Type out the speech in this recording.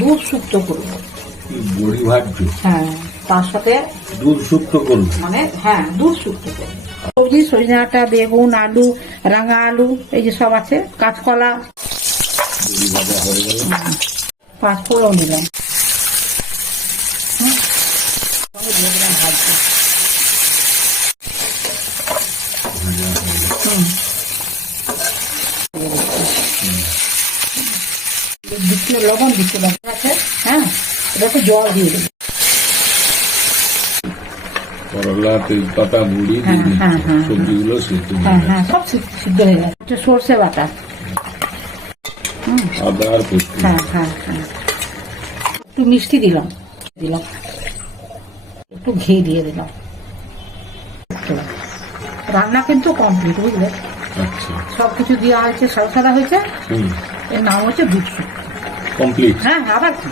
দুধ শুক্তো করবো। বড়ি ভাজছো? হ্যাঁ, তার সাথে দুধ শুক্তো করবো মানে হ্যাঁ দুধ শুক্তো করবো। সবজি সজনে ডাঁটা, বেগুন, আলু, রাঙা আলু, এই যে সব আছে, কাঁচকলা। বড়ি ভাজা হয়ে গেল। 5 ফোড়ন দিলাম। দিয়ে দিলাম ভাজতে। দিচ্ছি লবণ, দিচ্ছি আছে। হ্যাঁ, এটা একটু জল দিয়ে দেবো। করলা, তেজপাতা, মুড়ি, হ্যাঁ, হ্যাঁ, হ্যাঁ, সবজিগুলো সিদ্ধ হ্যাঁ হ্যাঁ, সব সিদ্ধ হয়ে গেছে। একটু সর্ষে বাটা, আদা আর পোস্ত। হ্যাঁ হ্যাঁ হ্যাঁ, একটু মিষ্টি দিলাম, একটু ঘি দিয়ে দিলাম। রান্না কিন্তু কমপ্লিট, বুঝলে? আচ্ছা, সবকিছু দেওয়া হয়েছে, সাদা সাদা হয়েছে। হুম, এর নাম হচ্ছে দুধ শুক্তো। কমপ্লিট। হ্যাঁ, আবার কি।